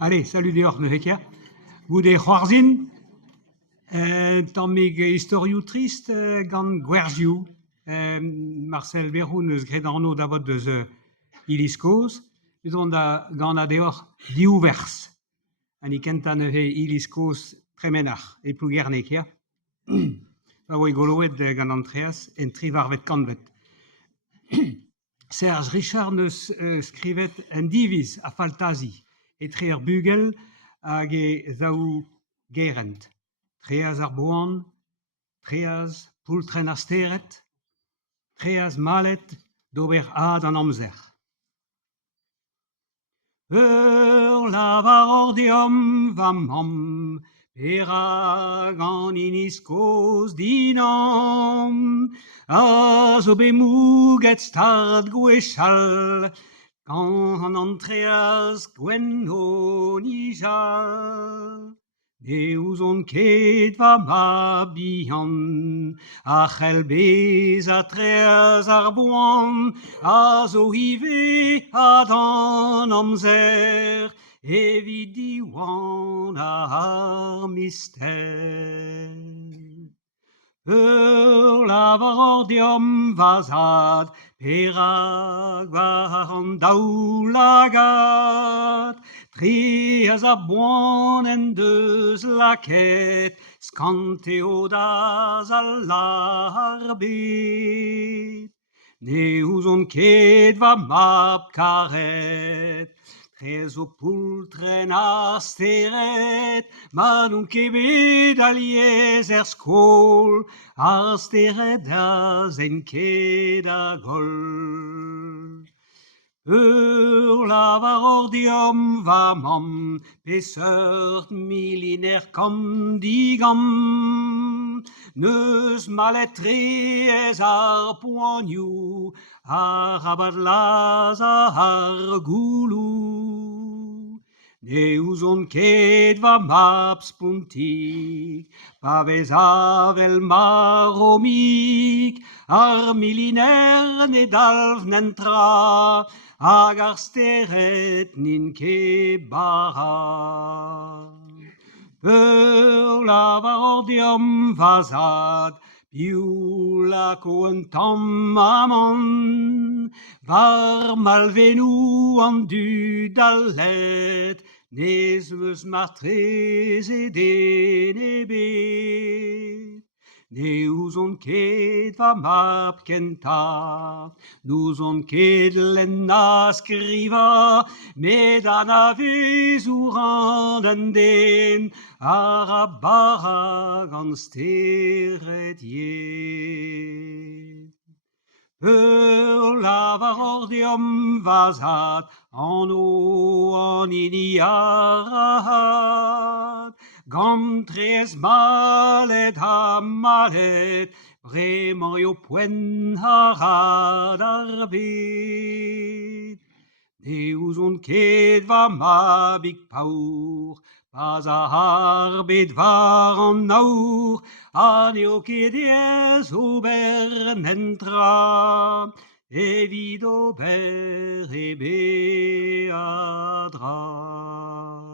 Allez, salut dehors, ne hekia. Vous des c'hoarzin, tammig historiou trist gant gwerzioù. Marcel Verhoun eus gredanno davot deus iliskoz. Eus on da gant a deoc'h diouvers. Ani kentan eo iliskoz tremenach e plougerneg, ya. Pa oe goloet gant Andreas en tri varvet kanvet. Serge Richard neus skrivet en diviz a faltazi et tre ar bugel hag e zaou gerent. Treaz ar boan, treaz poultren ar steret, treaz malet d'ober ad an amzer. Ur lavar ordeom va mam, perag an iniskoz dinam, a zo bemouget start gwechal, gant an treaz gwenno nijal. Ne ouzon ket va ma bihan, a c'helbez a treaz ar boan, a zo hive ad an amzer, evit diwan ar mister. Ur lavar ordeom va zad, perag va an daoulagad, treaz a boan en deus laket, skanteo daz a larbet. Ne ouzon ket va mab karet, trez o poultren ar steret, ma n'on ket bet aliez er skol, ar steret da zen ket a gol. Ur lavar ordeom va mam, peseurt miliner kam digam, neus malet treez ar poanioù, ar abad laz ar goulou. Ne ouzon ket va mab spontig, pa vez avel maromik, ar miliner ne dalv n'entra, hag ar steret n'in ket bara. Ur lavar ordeom va zad, pioulak o un tamm amant, var malvenou an dud al let, nez meus mar trez e den e bet. Ne ouzon ket va mab kentañ, n'ouzon ket lenn a skriva, met an a vezour an an den, ar a bara gant steret yen. Ur lavar ordeom va zad, an o an hini arad, gant treez malet ha malet, bremañ eo poent a rad ar bet. Ne ouzon ket va mabig paour, pas a har bet var an aour, ha n'eo ket diez ober n'entra, evit ober ebe a dra.